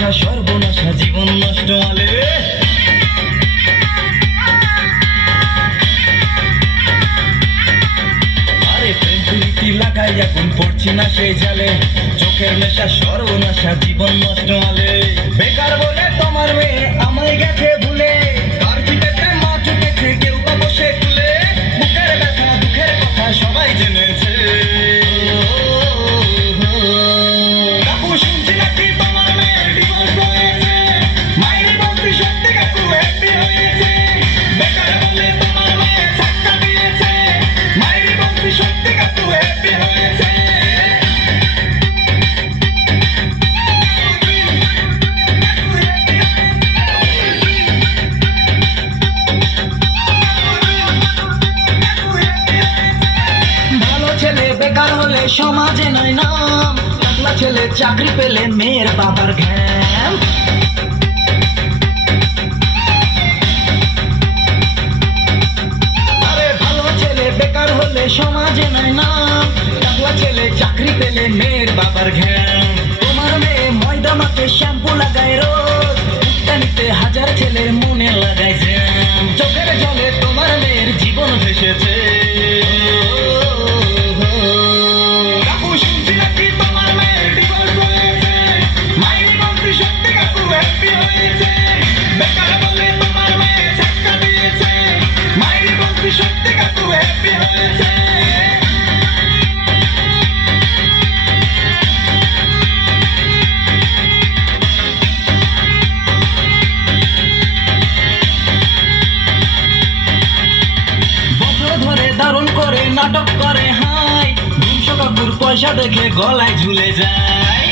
নেশা সর্বনাশা জীবন নষ্ট আলে আরে প্রেম প্রীতি লাগাই এখন পড়ছি না সেই জালে চোখের নেশা সর্বনাশা জীবন নষ্ট আলে বেকার বলে তোমার মেয়ে আমায় গেছে ভুলে কার পিঠেতে মা চুকেছে কেউ বা বসে কুলে বুকের ব্যথা দুঃখের কথা সবাই জেনেছে কাকু শুনছি নাকি তোমার মেয়ে ডিভোর্স হয়েছে মাইরি বলছি সত্যি কাকু হ্যাপি হয়েছে বেকার বলে তোমার মেয়ে ধাক্কা দিয়েছে মাইরি বলছি সত্যি কাকু হ্যাপি হয়েছে বেকার হলে সমাজে নয় নাম টাকলা ছেলে চাকরি পেলে মেয়ের বাবার ঘ্যাম আরে ভালো ছেলে বেকার হলে সমাজে নয় নাম টাকলা ছেলে চাকরি পেলে মেয়ের বাবার ঘ্যাম তোমার মেয়ে ময়দা মাখে শ্যাম্পু লাগায় রোজ নিতে হাজার ছেলের মনে লাগায় জ্যাম চোখের জলে তোমার মেয়ের জীবন ভেসেছে দারুণ করে নাটক করে হাই 200 কাকুর পয়সা দেখে গলায় ঝুলে যায়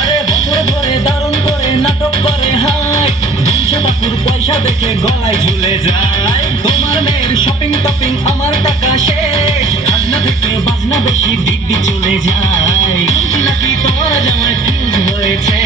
আরে বছর ধরে দারুণ করে নাটক করে হাই 200 কাকুর পয়সা দেখে গলায় ঝুলে যায় তোমার মেয়ের শপিং টপিং আমার টাকা শেষ খাজনা থেকে বাজনা বেশি দিব্যি চলে যায় নাকি তোমার জামায় ফিউজ হয়েছে